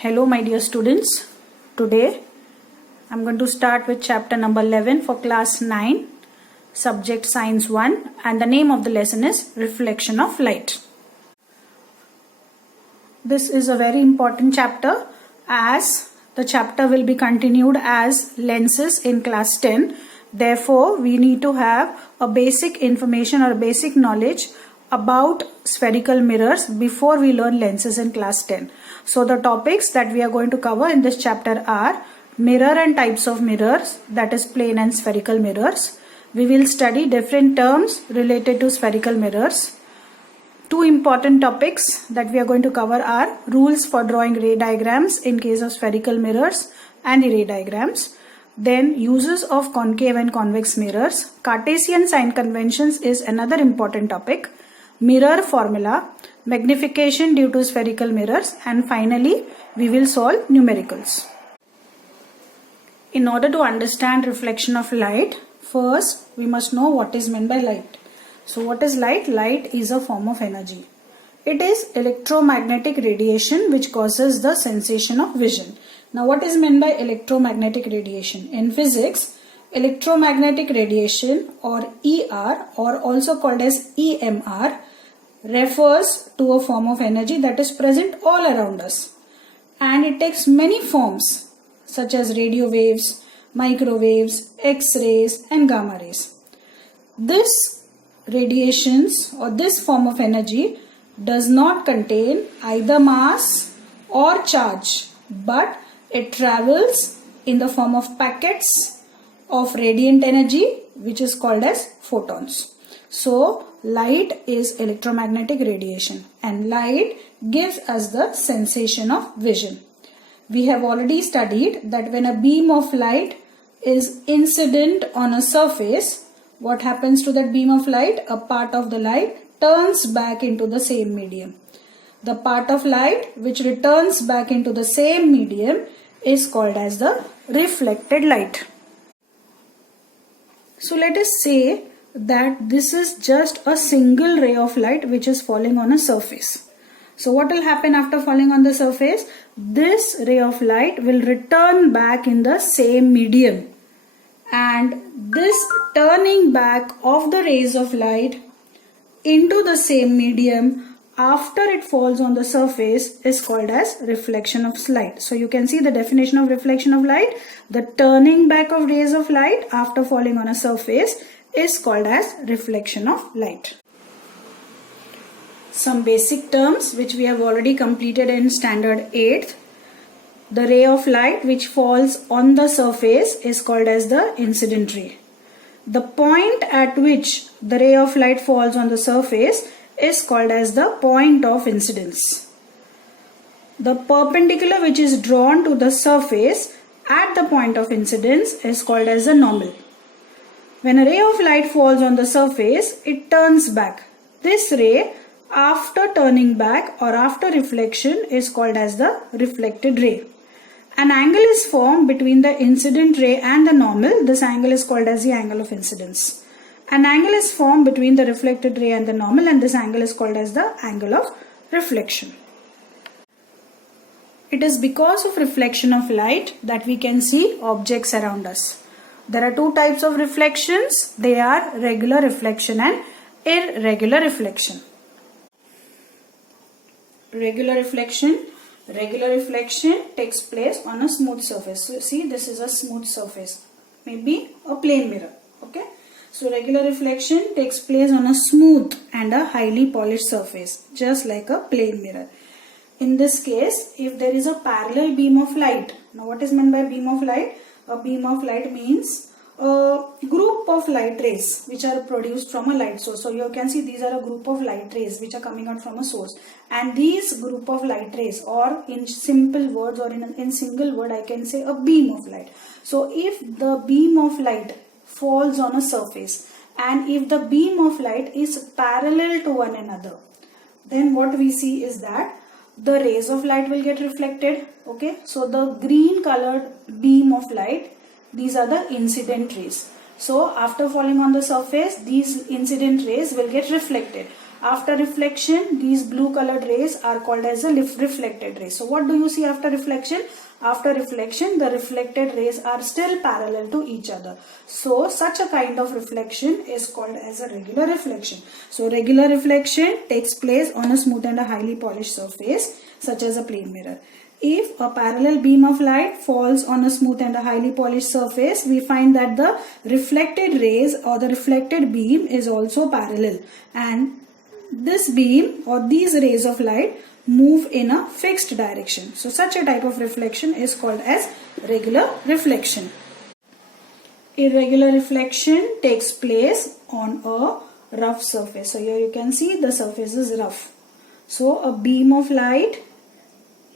Hello my dear students, today I am going to start with chapter number 11 for class 9, subject science 1, and the name of the lesson is reflection of light. This is a very important chapter as the chapter will be continued as lenses in class 10. Therefore, we need to have a basic information or basic knowledge about spherical mirrors before we learn lenses in class 10. So the topics that we are going to cover in this chapter are mirror and types of mirrors, that is plane and spherical mirrors. We will study different terms related to spherical mirrors. Two important topics that we are going to cover are rules for drawing ray diagrams in case of spherical mirrors and the ray diagrams. Then uses of concave and convex mirrors. Cartesian sign conventions is another important topic. Mirror formula, magnification due to spherical mirrors, and finally we will solve numericals. In order to understand reflection of light, first we must know what is meant by light. So what is light? Light is a form of energy. It is electromagnetic radiation which causes the sensation of vision. Now what is meant by electromagnetic radiation? In physics, electromagnetic radiation or ER, or also called as EMR, refers to a form of energy that is present all around us, and it takes many forms such as radio waves, microwaves, X-rays and gamma rays. This radiations or this form of energy does not contain either mass or charge, but it travels in the form of packets of radiant energy which is called as photons. So light is electromagnetic radiation, and light gives us the sensation of vision. We have already studied that when a beam of light is incident on a surface, what happens to that beam of light? A part of the light turns back into the same medium. The part of light which returns back into the same medium is called as the reflected light. So let us say that this is just a single ray of light which is falling on a surface. So what will happen after falling on the surface? This ray of light will return back in the same medium, and this turning back of the rays of light into the same medium after it falls on the surface is called as reflection of light. So you can see the definition of reflection of light. The turning back of rays of light after falling on a surface is called as reflection of light. Some basic terms which we have already completed in standard 8th. The ray of light which falls on the surface is called as the incident ray. The point at which the ray of light falls on the surface is called as the point of incidence. The perpendicular which is drawn to the surface at the point of incidence is called as the normal. When a ray of light falls on the surface, it turns back. This ray, after turning back or after reflection, is called as the reflected ray. An angle is formed between the incident ray and the normal. This angle is called as the angle of incidence. An angle is formed between the reflected ray and the normal, and this angle is called as the angle of reflection. It is because of reflection of light that we can see objects around us. There are two types of reflections. They are regular reflection and irregular reflection. Regular reflection takes place on a smooth surface. So see, this is a smooth surface, maybe a plane mirror. Okay. So regular reflection takes place on a smooth and a highly polished surface, just like a plane mirror. In this case, if there is a parallel beam of light. Now what is meant by beam of light? A beam of light means a group of light rays which are produced from a light source. So you can see these are a group of light rays which are coming out from a source, and these group of light rays, or in simple words or in single word I can say a beam of light. So if the beam of light falls on a surface and if the beam of light is parallel to one another, then what we see is that the rays of light will get reflected. Okay, so the green colored beam of light, these are the incident rays. So after falling on the surface, these incident rays will get reflected. After reflection, these blue colored rays are called as a reflected rays. So what do you see after reflection? After reflection, the reflected rays are still parallel to each other. So such a kind of reflection is called as a regular reflection. So regular reflection takes place on a smooth and a highly polished surface such as a plane mirror. If a parallel beam of light falls on a smooth and a highly polished surface, we find that the reflected rays or the reflected beam is also parallel, and this beam or these rays of light move in a fixed direction. So such a type of reflection is called as regular reflection. Irregular reflection takes place on a rough surface. So here you can see the surface is rough. So a beam of light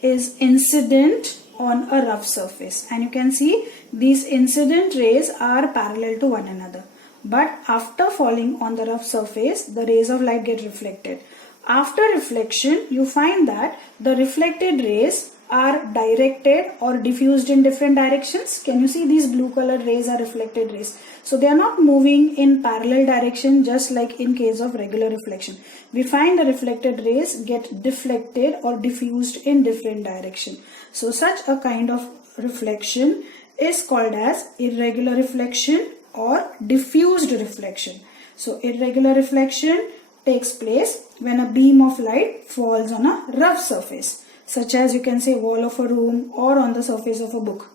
is incident on a rough surface, and you can see these incident rays are parallel to one another. But after falling on the rough surface, the rays of light get reflected. After reflection, you find that the reflected rays are directed or diffused in different directions. Can you see these blue colored rays are reflected rays? So they are not moving in parallel direction, just like in case of regular reflection. We find the reflected rays get deflected or diffused in different direction. So such a kind of reflection is called as irregular reflection or diffused reflection. So irregular reflection takes place when a beam of light falls on a rough surface, such as you can say wall of a room or on the surface of a book.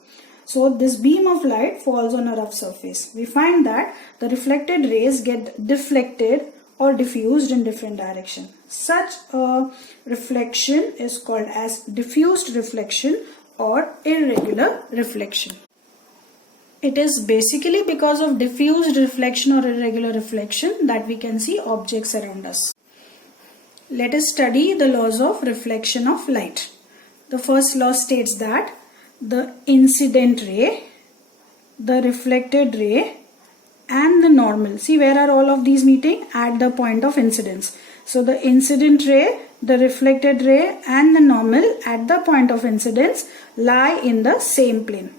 So this beam of light falls on a rough surface. We find that the reflected rays get deflected or diffused in different direction. Such a reflection is called as diffused reflection or irregular reflection. It is basically because of diffused reflection or irregular reflection that we can see objects around us. Let us study the laws of reflection of light. The first law states that the incident ray, the reflected ray, and the normal. See, where are all of these meeting? At the point of incidence. So the incident ray, the reflected ray, and the normal at the point of incidence lie in the same plane.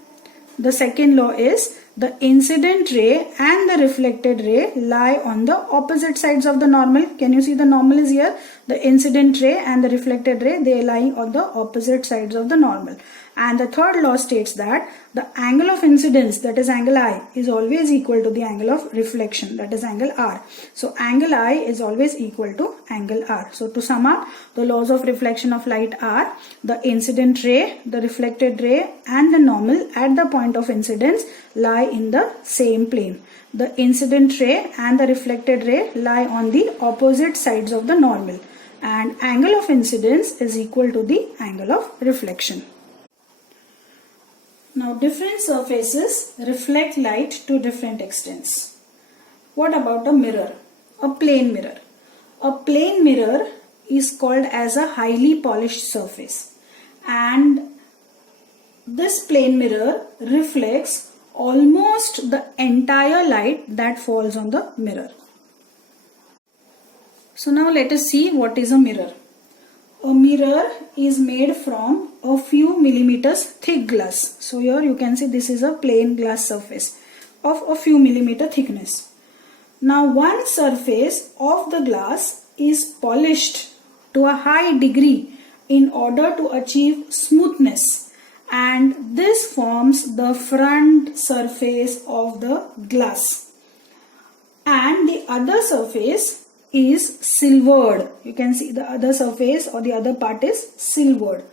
The second law is the incident ray and the reflected ray lie on the opposite sides of the normal. Can you see the normal is here? The incident ray and the reflected ray, they lie on the opposite sides of the normal. And the third law states that the angle of incidence, that is angle I, is always equal to the angle of reflection, that is angle R. So angle I is always equal to angle R. So to sum up, the laws of reflection of light are the incident ray, the reflected ray, and the normal at the point of incidence lie in the same plane. The incident ray and the reflected ray lie on the opposite sides of the normal, and angle of incidence is equal to the angle of reflection. Now different surfaces reflect light to different extents. What about a mirror? A plane mirror. A plane mirror is called as a highly polished surface, and this plane mirror reflects almost the entire light that falls on the mirror. So now let us see what is a mirror. A mirror is made from a few millimeters thick glass. So here you can see this is a plain glass surface of a few millimeter thickness. Now one surface of the glass is polished to a high degree in order to achieve smoothness, and this forms the front surface of the glass, and the other surface is silvered. You can see the other surface or the other part is silvered.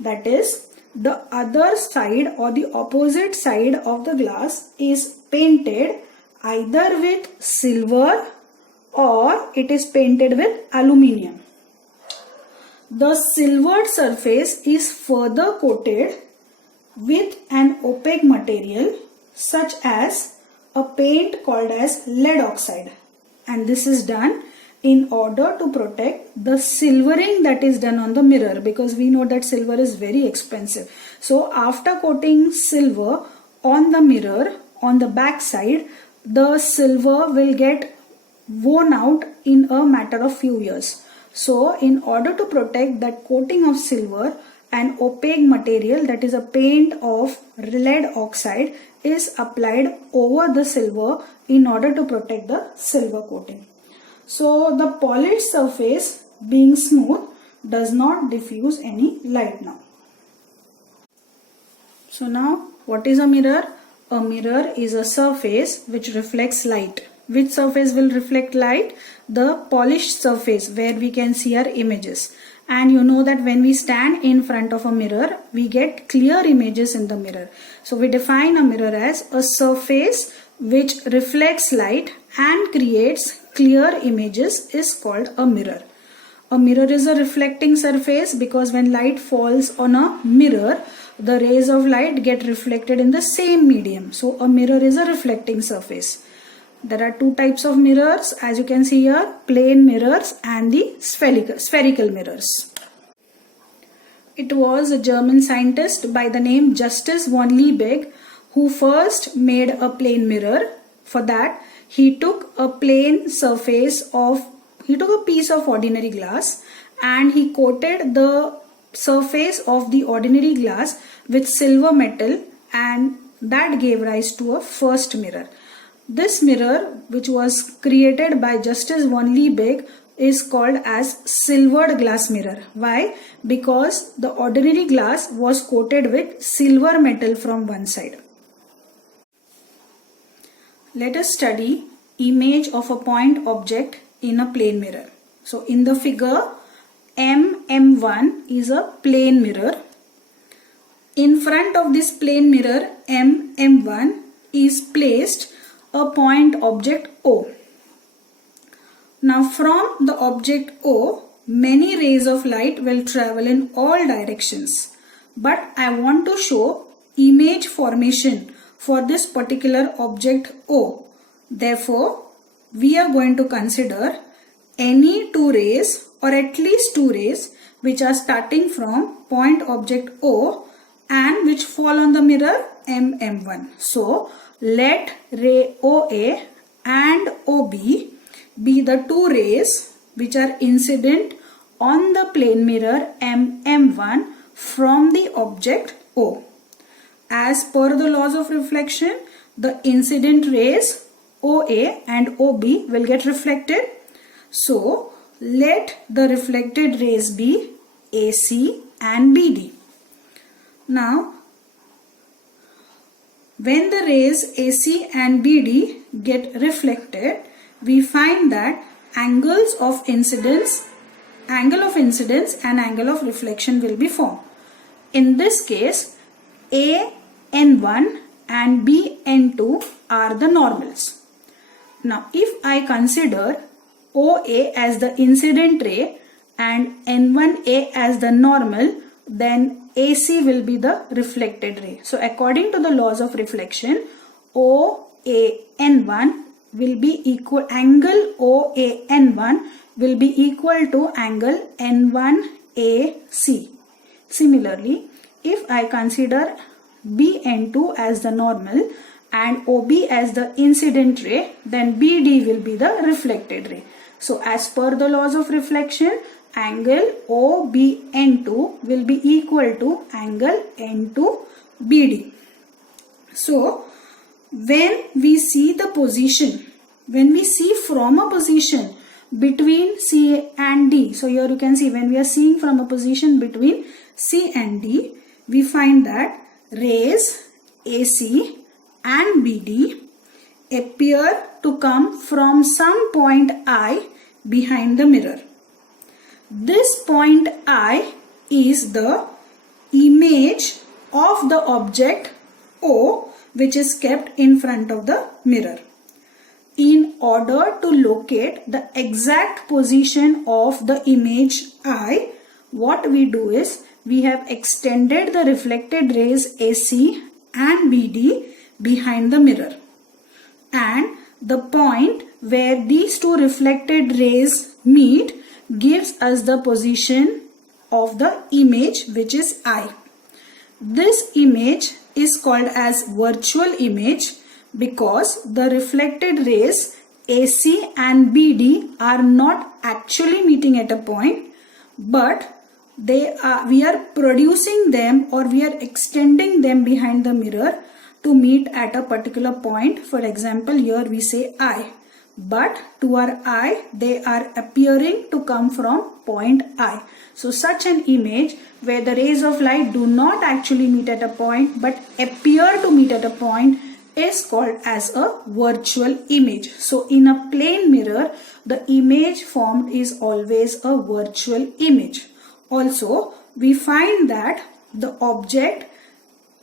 That is, the other side or the opposite side of the glass is painted either with silver or it is painted with aluminium. The silvered surface is further coated with an opaque material such as a paint called as lead oxide, and this is done in order to protect the silvering that is done on the mirror, because we know that silver is very expensive. So after coating silver on the mirror on the back side, the silver will get worn out in a matter of few years. So in order to protect that coating of silver, an opaque material, that is a paint of lead oxide, is applied over the silver in order to protect the silver coating. So the polished surface being smooth does not diffuse any light now. So now what is a mirror? A mirror is a surface which reflects light. Which surface will reflect light? The polished surface where we can see our images. And you know that when we stand in front of a mirror, we get clear images in the mirror. So we define a mirror as a surface which reflects light and creates clear images is called a mirror. A mirror is a reflecting surface because when light falls on a mirror, the rays of light get reflected in the same medium. So a mirror is a reflecting surface. There are two types of mirrors, as you can see here, plane mirrors and the spherical mirrors. It was a German scientist by the name Justus von Liebig who first made a plane mirror. For that, he took a piece of ordinary glass and he coated the surface of the ordinary glass with silver metal, and that gave rise to a first mirror. This mirror, which was created by Justus von Liebig, is called as silvered glass mirror. Why? Because the ordinary glass was coated with silver metal from one side. Let us study image of a point object in a plane mirror. So in the figure, MM1 is a plane mirror. In front of this plane mirror MM1 is placed a point object O. Now from the object O, many rays of light will travel in all directions. But I want to show image formation for this particular object O. Therefore, we are going to consider any two rays or at least two rays which are starting from point object O and which fall on the mirror MM1. So, let ray OA and OB be the two rays which are incident on the plane mirror MM1 from the object O. As per the laws of reflection, the incident rays OA and OB will get reflected. So, let the reflected rays be AC and BD. Now, when the rays AC and BD get reflected, we find that angles of incidence, angle of incidence and angle of reflection will be formed. In this case, AN1 and BN2 are the normals. Now, if I consider OA as the incident ray and N1A as the normal, then AC will be the reflected ray. So, according to the laws of reflection, OAN1 will be equal, angle OAN1 will be equal to angle N1AC. Similarly, if I consider BN2 as the normal and OB as the incident ray, then BD will be the reflected ray. So, as per the laws of reflection, angle OBN2 will be equal to angle N2BD. So, when we see the position, when we see from a position between C and D, so here you can see when we are seeing from a position between C and D, we find that rays AC and BD appear to come from some point I behind the mirror. This point I is the image of the object O which is kept in front of the mirror. In order to locate the exact position of the image I, what we do is we have extended the reflected rays AC and BD behind the mirror. And the point where these two reflected rays meet gives us the position of the image which is I. This image is called as virtual image because the reflected rays AC and BD are not actually meeting at a point, but we are producing them or we are extending them behind the mirror to meet at a particular point. For example, here we say I. but to our eye they are appearing to come from point I. So such an image where the rays of light do not actually meet at a point but appear to meet at a point is called as a virtual image. So in a plane mirror, the image formed is always a virtual image. Also, we find that the object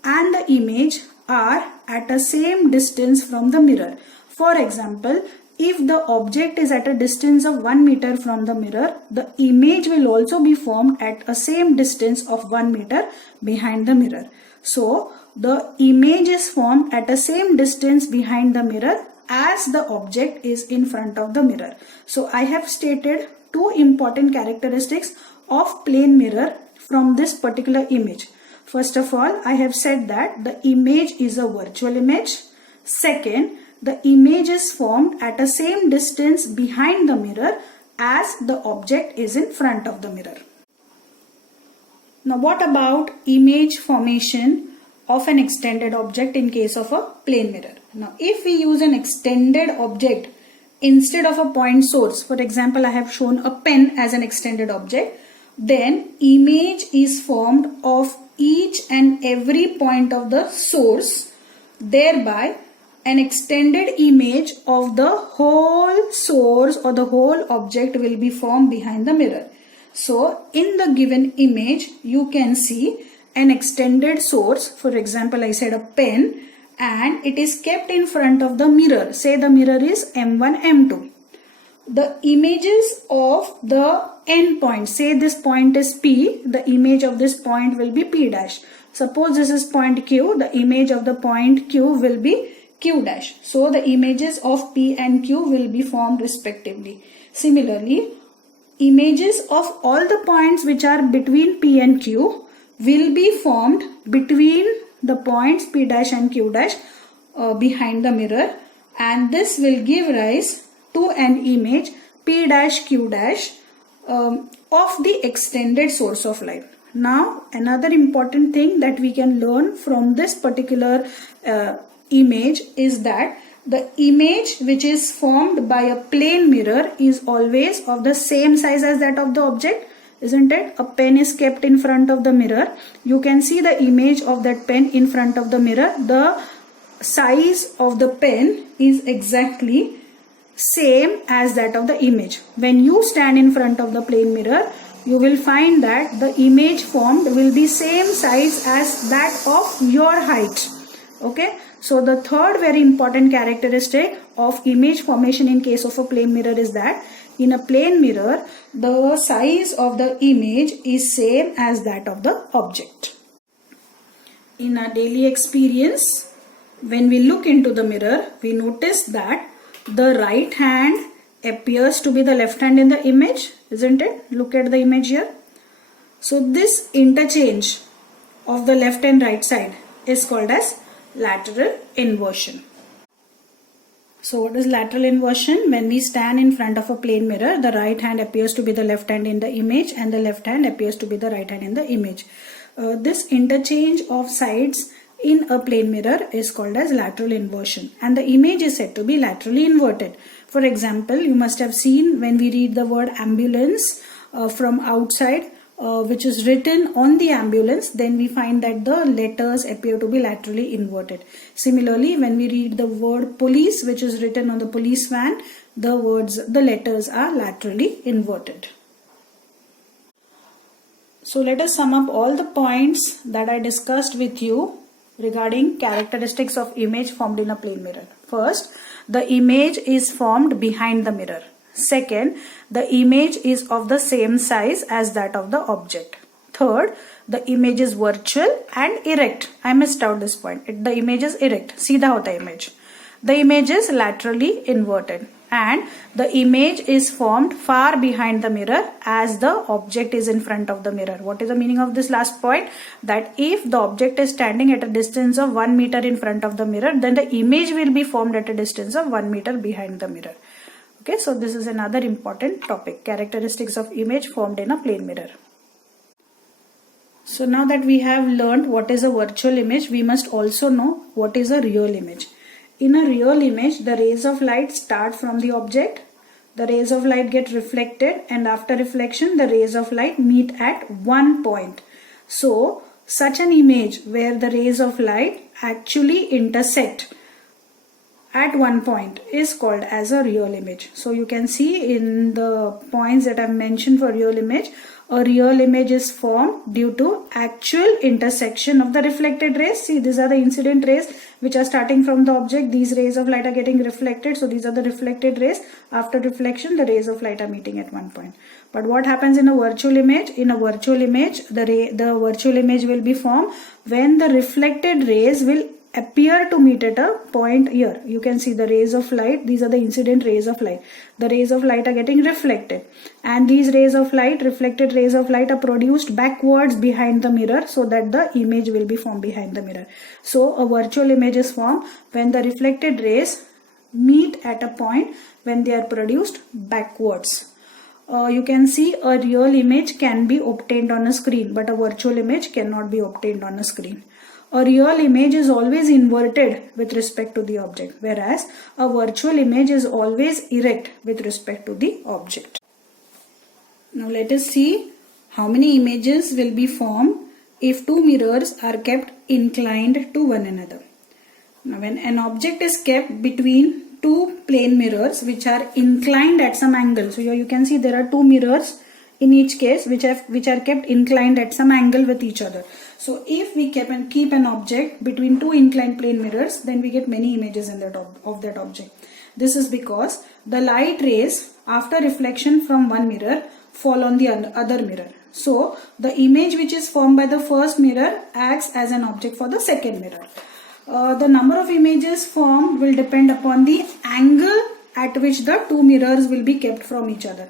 and the image are at a same distance from the mirror. For example, if the object is at a distance of 1 meter from the mirror, the image will also be formed at a same distance of 1 meter behind the mirror. So, the image is formed at the same distance behind the mirror as the object is in front of the mirror. So, I have stated two important characteristics of plane mirror from this particular image. First of all, I have said that the image is a virtual image. Second, the image is formed at a same distance behind the mirror as the object is in front of the mirror. Now, what about image formation of an extended object in case of a plane mirror? Now, if we use an extended object instead of a point source, for example, I have shown a pen as an extended object, then image is formed of each and every point of the source, thereby an extended image of the whole source or the whole object will be formed behind the mirror. So in the given image you can see an extended source, for example I said a pen, and it is kept in front of the mirror. Say the mirror is M1, M2. The images of the end point, say this point is P, the image of this point will be P dash. Suppose this is point Q, the image of the point Q will be Q dash. So the images of P and Q will be formed respectively. Similarly, images of all the points which are between P and Q will be formed between the points P dash and Q dash behind the mirror, and this will give rise to an image P dash Q dash of the extended source of light. Now another important thing that we can learn from this particular image is that the image which is formed by a plane mirror is always of the same size as that of the object, isn't it? A pen is kept in front of the mirror. You can see the image of that pen in front of the mirror. The size of the pen is exactly same as that of the image. When you stand in front of the plane mirror, you will find that the image formed will be same size as that of your height. Okay, so the third very important characteristic of image formation in case of a plane mirror is that in a plane mirror the size of the image is same as that of the object. In our daily experience, when we look into the mirror, we notice that the right hand appears to be the left hand in the image, isn't it? Look at the image here. So this interchange of the left and right side is called as lateral inversion. So what is lateral inversion? When we stand in front of a plane mirror, the right hand appears to be the left hand in the image and the left hand appears to be the right hand in the image. This interchange of sides in a plane mirror is called as lateral inversion, and the image is said to be laterally inverted. For example, you must have seen when we read the word ambulance from outside, which is written on the ambulance, then we find that the letters appear to be laterally inverted. Similarly, when we read the word police, which is written on the police van, the letters are laterally inverted. So let us sum up all the points that I discussed with you regarding characteristics of image formed in a plane mirror. First, the image is formed behind the mirror. Second, the image is of the same size as that of the object. Third, the image is virtual and erect. I missed out this point. The image is erect. सीधा होता है image. The image is laterally inverted, and the image is formed far behind the mirror as the object is in front of the mirror. What is the meaning of this last point? That if the object is standing at a distance of 1 meter in front of the mirror, then the image will be formed at a distance of 1 meter behind the mirror. Okay, so this is another important topic, characteristics of image formed in a plane mirror. So now that we have learned what is a virtual image, we must also know what is a real image. in a real image, the rays of light start from the object. The rays of light get reflected, and after reflection, the rays of light meet at one point. So, such an image where the rays of light actually intersect at one point is called as a real image. So you can see in the points that I've mentioned for real image, a real image is formed due to actual intersection of the reflected rays. See, these are the incident rays which are starting from the object. These rays of light are getting reflected. So these are the reflected rays. After reflection, the rays of light are meeting at one point. But what happens in a virtual image? In a virtual image, the virtual image will be formed when the reflected rays will appear to meet at a point here. You can see the rays of light. These are the incident rays of light. The rays of light are getting reflected, and these rays of light, reflected rays of light, are produced backwards behind the mirror so that the image will be formed behind the mirror. So a virtual image is formed when the reflected rays meet at a point when they are produced backwards. You can see a real image can be obtained on a screen, but a virtual image cannot be obtained on a screen. A real image is always inverted with respect to the object, whereas a virtual image is always erect with respect to the object. Now let us see how many images will be formed if two mirrors are kept inclined to one another. Now when an object is kept between two plane mirrors which are inclined at some angle, so here you can see there are two mirrors in each case which are kept inclined at some angle with each other. So if we keep an object between two inclined plane mirrors, then we get many images in of that object. This is because the light rays after reflection from one mirror fall on the other mirror. So the image which is formed by the first mirror acts as an object for the second mirror. The number of images formed will depend upon the angle at which the two mirrors will be kept from each other.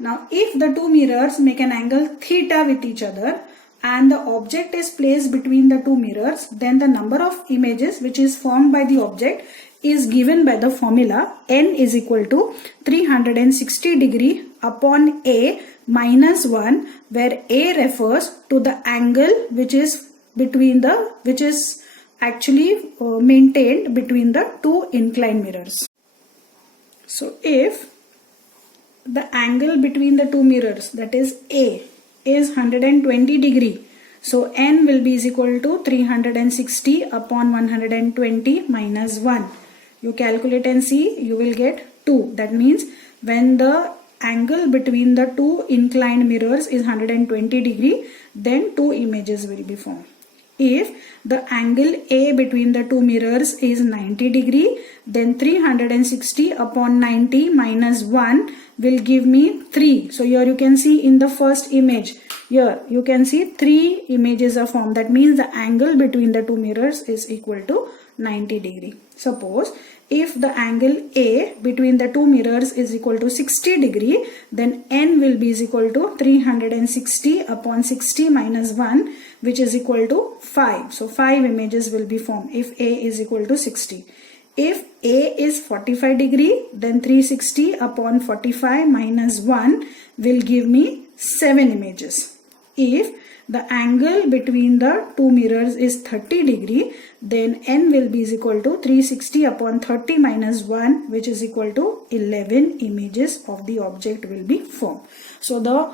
Now, if the two mirrors make an angle theta with each other and the object is placed between the two mirrors, then the number of images which is formed by the object is given by the formula n is equal to 360 degree upon a minus 1, where a refers to the angle which is actually maintained between the two inclined mirrors. So if the angle between the two mirrors, that is A, is 120 degree, so n will be is equal to 360 upon 120 minus 1. You calculate and see, you will get 2. That means when the angle between the two inclined mirrors is 120 degree, then two images will be formed. If the angle A between the two mirrors is 90 degree, then 360 upon 90 minus 1 will give me 3. So here you can see in the first image, here you can see 3 images are formed. That means the angle between the two mirrors is equal to 90 degree. Suppose if the angle A between the two mirrors is equal to 60 degree, then n will be is equal to 360 upon 60 minus 1, which is equal to 5. So 5 images will be formed if A is equal to 60. If A is 45 degree, then 360 upon 45 minus 1 will give me 7 images. If the angle between the two mirrors is 30 degree, then n will be is equal to 360 upon 30 minus 1, which is equal to 11 images of the object will be formed. So the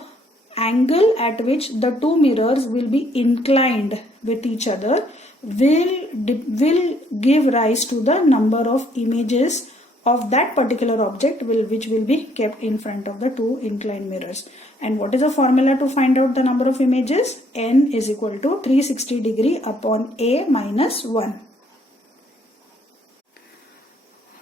angle at which the two mirrors will be inclined with each other will give rise to the number of images of that particular object which will be kept in front of the two inclined mirrors. And what is the formula to find out the number of images? N is equal to 360 degree upon A minus 1.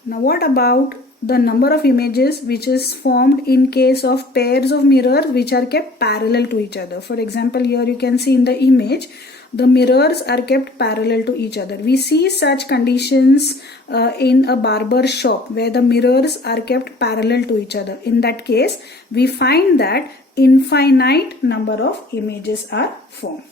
Now what about the number of images which is formed in case of pairs of mirrors which are kept parallel to each other? For example, here you can see in the image, the mirrors are kept parallel to each other. We see such conditions in a barber shop where the mirrors are kept parallel to each other. In that case, we find that infinite number of images are formed.